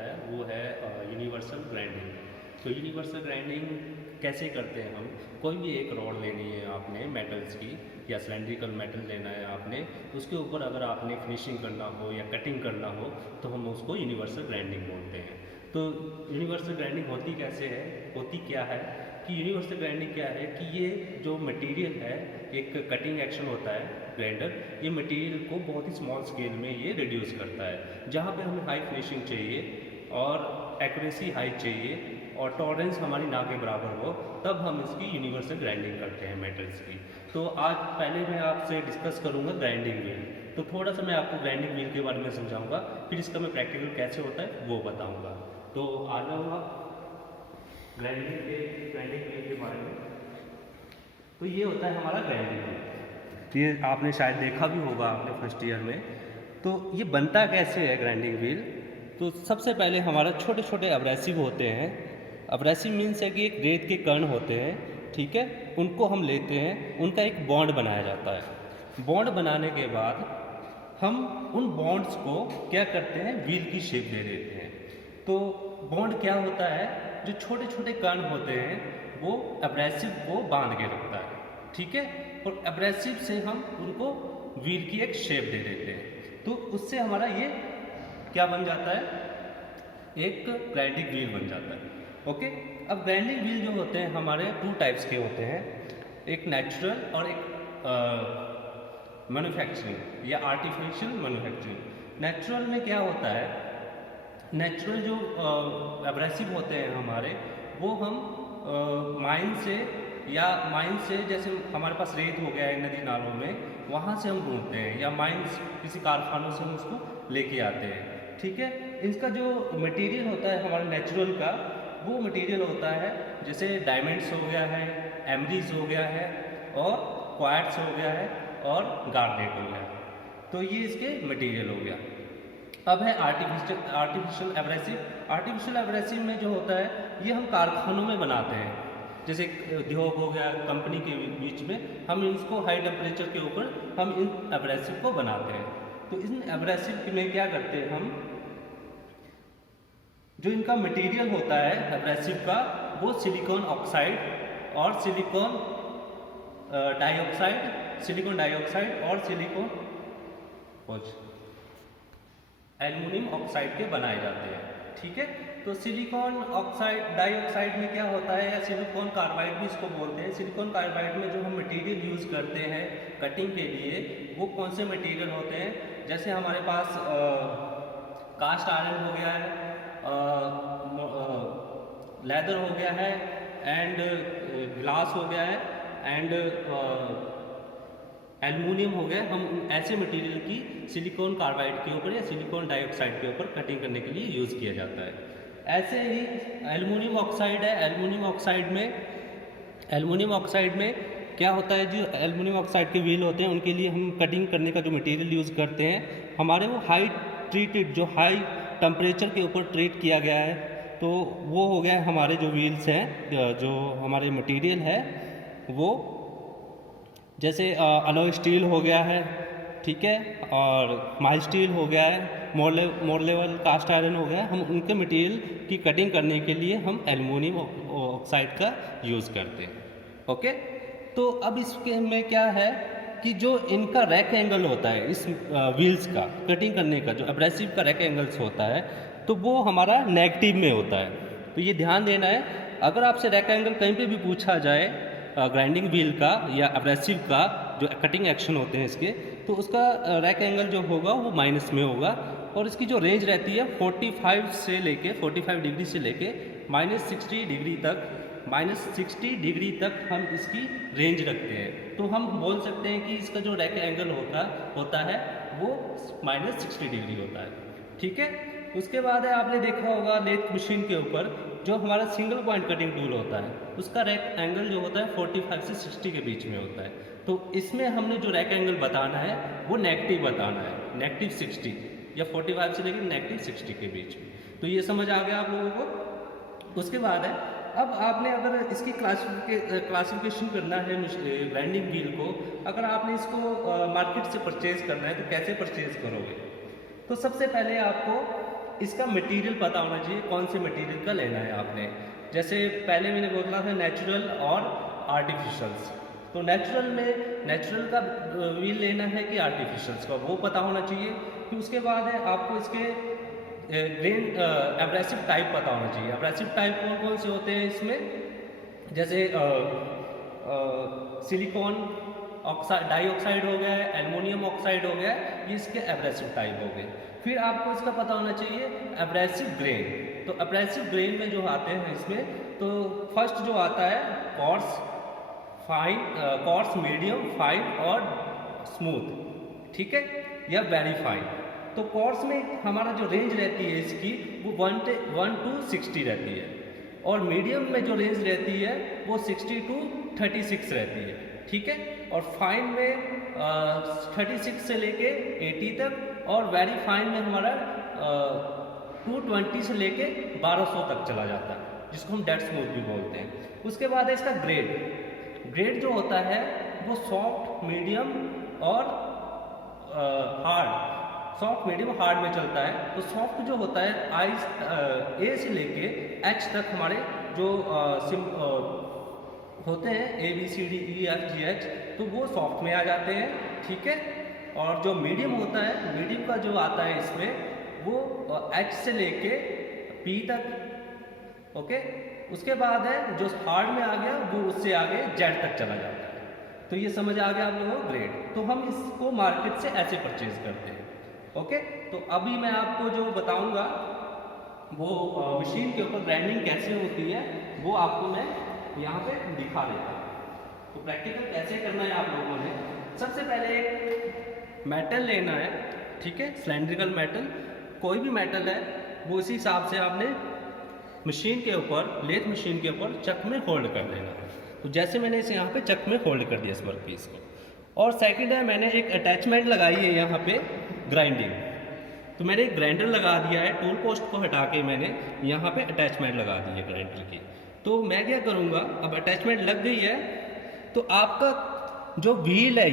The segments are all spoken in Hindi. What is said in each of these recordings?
होता है वो है यूनिवर्सल ग्राइंडिंग। तो यूनिवर्सल ग्राइंडिंग कैसे करते हैं हम? कोई भी एक रॉड लेनी है आपने मेटल्स की या सिलेंड्रिकल मेटल लेना है आपने, उसके ऊपर अगर आपने फिनिशिंग करना हो या कटिंग करना हो तो हम उसको यूनिवर्सल ग्राइंडिंग बोलते हैं। तो यूनिवर्सल ग्राइंडिंग होती कैसे है, होती क्या है कि यूनिवर्सल ग्राइंडिंग क्या है कि ये जो मटेरियल है, एक कटिंग एक्शन होता है ग्राइंडर, ये मटेरियल को बहुत ही स्मॉल स्केल में ये रिड्यूस करता है। जहाँ पे हमें हाई फिनिशिंग चाहिए और एक्यूरेसी हाई चाहिए और टॉलरेंस हमारी ना के बराबर हो, तब हम इसकी यूनिवर्सल ग्राइंडिंग करते हैं मेटल्स की। तो आज पहले मैं आपसे डिस्कस करूँगा ग्राइंडिंग व्हील। तो थोड़ा सा मैं आपको ग्राइंडिंग व्हील के बारे में समझाऊंगा, फिर इसका मैं प्रैक्टिकल कैसे होता है वो बताऊंगा। तो आ जाओ आप ग्राइंडिंग व्हील के बारे में। तो ये होता है हमारा ग्राइंडिंग व्हील। ये आपने शायद देखा भी होगा आपने फर्स्ट ईयर में। तो ये बनता कैसे है ग्राइंडिंग व्हील? तो सबसे पहले हमारा छोटे छोटे एब्रेसिव होते हैं। एब्रेसिव मीन्स है कि एक रेत के कण होते हैं, ठीक है, उनको हम लेते हैं, उनका एक बॉन्ड बनाया जाता है। बॉन्ड बनाने के बाद हम उन बॉन्ड्स को क्या करते हैं, व्हील की शेप दे देते हैं। तो बॉन्ड क्या होता है, जो छोटे छोटे कण होते हैं वो एब्रेसिव को बांध के रखता है, ठीक है, और एब्रेसिव से हम उनको व्हील की एक शेप दे देते हैं। तो उससे हमारा ये क्या बन जाता है, एक ग्राइंडिंग व्हील बन जाता है। ओके, अब ग्राइंडिंग व्हील जो होते हैं हमारे टू टाइप्स के होते हैं, एक नेचुरल और एक मैन्युफैक्चरिंग या आर्टिफिशियल मैन्युफैक्चरिंग। नेचुरल में क्या होता है, नेचुरल जो एब्रेसिव होते हैं हमारे, वो हम माइन से जैसे हमारे पास रेत हो गया है नदी नालों में, वहाँ से हम ढूंढते हैं, या माइंस किसी कारखानों से हम उसको लेके आते हैं, ठीक है। इसका जो मटेरियल होता है हमारे नेचुरल का, वो मटेरियल होता है जैसे डायमंड्स हो गया है, एमरीज हो गया है, और क्वार्ट्स हो गया है, और गार्नेट हो गया। तो ये इसके मटेरियल हो गया। अब है आर्टिफिशियल एब्रेसिव। आर्टिफिशियल एब्रेसिव में जो होता है ये हम कारखानों में बनाते हैं, जैसे उद्योग हो गया, कंपनी के बीच में हम इसको हाई टेम्परेचर के ऊपर हम इन एब्रेसिव को बनाते हैं। तो इन एब्रेसिव में क्या करते हैं हम, जो इनका मटेरियल होता है एब्रेसिव का, वो सिलिकॉन ऑक्साइड और सिलिकॉन डाइऑक्साइड और एल्युमिनियम ऑक्साइड के बनाए जाते हैं, ठीक है। तो सिलिकॉन ऑक्साइड डाइऑक्साइड में क्या होता है, या सिलिकॉन कार्बाइड भी इसको बोलते हैं। सिलिकॉन कार्बाइड में जो हम मटेरियल यूज़ करते हैं कटिंग के लिए, वो कौन से मटेरियल होते हैं, जैसे हमारे पास कास्ट आयरन हो गया है, लेदर हो गया है, एंड ग्लास हो गया है, एंड एल्युमिनियम हो गया। हम ऐसे मटेरियल की सिलिकॉन कार्बाइड के ऊपर या सिलिकॉन डाइऑक्साइड के ऊपर कटिंग करने के लिए यूज़ किया जाता है। ऐसे ही एल्युमिनियम ऑक्साइड है। एल्युमिनियम ऑक्साइड में क्या होता है, जो एल्युमिनियम ऑक्साइड के व्हील होते हैं उनके लिए हम कटिंग करने का जो मटेरियल यूज़ करते हैं, हमारे वो हाई ट्रीटेड, जो हाई टेम्परेचर के ऊपर ट्रीट किया गया है, तो वो हो गया हमारे जो व्हील्स हैं, जो हमारे मटेरियल है वो, जैसे अलॉय स्टील हो गया है, ठीक है, और माइल्ड स्टील हो गया है, मोर लेवल कास्ट आयरन हो गया है। हम उनके मटेरियल की कटिंग करने के लिए हम एल्युमिनियम ऑक्साइड का यूज़ करते हैं। ओके, तो अब इसके में क्या है कि जो इनका रैक एंगल होता है, इस व्हील्स का कटिंग करने का जो एब्रेसिव का रैक एंगल्स होता है, तो वो हमारा नेगेटिव में होता है। तो ये ध्यान देना है, अगर आपसे रैक एंगल कहीं पे भी पूछा जाए ग्राइंडिंग व्हील का या एब्रेसिव का, जो कटिंग एक्शन होते हैं इसके, तो उसका रैक एंगल जो होगा वो माइनस में होगा, और इसकी जो रेंज रहती है 45 डिग्री से लेके -60 डिग्री तक हम इसकी रेंज रखते हैं। तो हम बोल सकते हैं कि इसका जो रैक एंगल होता है वो -60 डिग्री होता है, ठीक है। उसके बाद है, आपने देखा होगा लेथ मशीन के ऊपर जो हमारा सिंगल पॉइंट कटिंग टूल होता है, उसका रैक एंगल जो होता है 45 से 60 के बीच में होता है। तो इसमें हमने जो रैक एंगल बताना है वो नेगेटिव बताना है, -60 या 45 से लेकर -60 के बीच में। तो ये समझ आ गया आप लोगों को। उसके बाद है, अब आपने अगर इसकी क्लासिफिकेशन करना है ग्राइंडिंग व्हील को, अगर आपने इसको मार्केट से परचेज करना है तो कैसे परचेज करोगे? तो सबसे पहले आपको इसका मटेरियल पता होना चाहिए, कौन से मटेरियल का लेना है आपने। जैसे पहले मैंने बोला था नेचुरल और आर्टिफिशियल्स, तो नेचुरल का व्हील लेना है कि आर्टिफिशियल्स का, वो पता होना चाहिए। फिर उसके बाद है आपको इसके ग्रेन एब्रेसिव टाइप पता होना चाहिए। एब्रेसिव टाइप कौन कौन से होते हैं इसमें, जैसे सिलिकॉन ऑक्साइड, डाइऑक्साइड हो गया है, एल्युमिनियम ऑक्साइड हो गया है, ये इसके एब्रेसिव टाइप हो गए। फिर आपको इसका पता होना चाहिए एब्रेसिव ग्रेन। तो एब्रेसिव ग्रेन में जो आते हैं इसमें, तो फर्स्ट जो आता है coarse, fine, coarse, medium, fine और स्मूथ, ठीक है, या वेरी फाइन। तो कॉर्स में हमारा जो रेंज रहती है इसकी वो 1 to 60 रहती है, और मीडियम में जो रेंज रहती है वो 60 to 36 रहती है, ठीक है। और फाइन में 36 से लेके 80 तक, और वेरी फाइन में हमारा 220 से लेके 1200 तक चला जाता है, जिसको हम डेड स्मूथ भी बोलते हैं। उसके बाद है इसका ग्रेड जो होता है वो सॉफ्ट, मीडियम और हार्ड, सॉफ्ट, मीडियम, हार्ड में चलता है। तो सॉफ्ट जो होता है ए से लेके एच तक हमारे जो होते हैं ABCDEFGH, तो वो सॉफ्ट में आ जाते हैं, ठीक है। और जो मीडियम होता है, मीडियम का जो आता है इसमें वो H से लेके P तक, ओके। उसके बाद है जो हार्ड में आ गया वो उससे आगे Z तक चला जाता है। तो ये समझ आ गया आप लोगों को ग्रेड। तो हम इसको मार्केट से ऐसे परचेज करते हैं, ओके। तो अभी मैं आपको जो बताऊंगा वो मशीन के ऊपर ग्राइंडिंग कैसे होती है वो आपको मैं यहाँ पे दिखा देता हूँ। तो प्रैक्टिकल कैसे करना है आप लोगों ने, सबसे पहले एक मेटल लेना है, ठीक है, सिलेंड्रिकल मेटल, कोई भी मेटल है वो इसी हिसाब से आपने मशीन के ऊपर, लेथ मशीन के ऊपर चक में होल्ड कर देना है। तो जैसे मैंने इसे यहाँ पे चक में होल्ड कर दिया इस वर्क पीस को। और सेकंड है मैंने एक अटैचमेंट लगाई है यहाँ पे ग्राइंडिंग, तो मैंने एक ग्राइंडर लगा दिया है, टूल पोस्ट को हटा के मैंने यहाँ पे अटैचमेंट लगा दी है ग्राइंडर की। तो मैं क्या करूँगा, अब अटैचमेंट लग गई है तो आपका जो व्हील है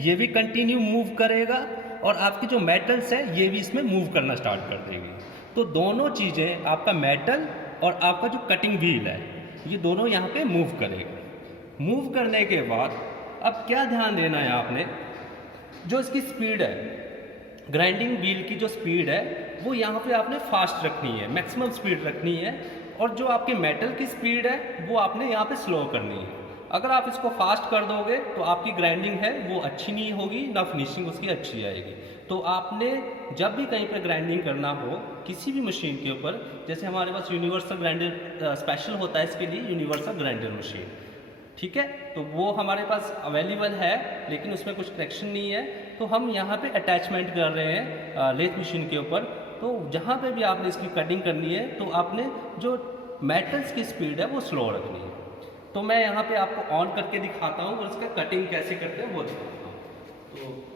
ये भी कंटिन्यू मूव करेगा, और आपकी जो मेटल्स है ये भी इसमें मूव करना स्टार्ट कर देगी। तो दोनों चीज़ें, आपका मेटल और आपका जो कटिंग व्हील है, ये दोनों यहाँ पे मूव करेगा। मूव करने के बाद अब क्या ध्यान देना है आपने, जो इसकी स्पीड है, ग्राइंडिंग व्हील की जो स्पीड है वो यहाँ पे आपने फास्ट रखनी है, मैक्सिमम स्पीड रखनी है। और जो आपके मेटल की स्पीड है वो आपने यहाँ पे स्लो करनी है। अगर आप इसको फास्ट कर दोगे तो आपकी ग्राइंडिंग है वो अच्छी नहीं होगी, ना फिनिशिंग उसकी अच्छी आएगी। तो आपने जब भी कहीं पे ग्राइंडिंग करना हो किसी भी मशीन के ऊपर, जैसे हमारे पास यूनिवर्सल ग्राइंडर स्पेशल होता है इसके लिए, यूनिवर्सल ग्राइंडर मशीन, ठीक है, तो वो हमारे पास अवेलेबल है, लेकिन उसमें कुछ करेक्शन नहीं है। तो हम यहाँ पे अटैचमेंट कर रहे हैं लेथ मशीन के ऊपर। तो जहाँ पे भी आपने इसकी कटिंग करनी है तो आपने जो मेटल्स की स्पीड है वो स्लो रखनी है। तो मैं यहाँ पे आपको ऑन करके दिखाता हूँ और इसका कटिंग कैसे करते हैं वो दिखाता हूँ। तो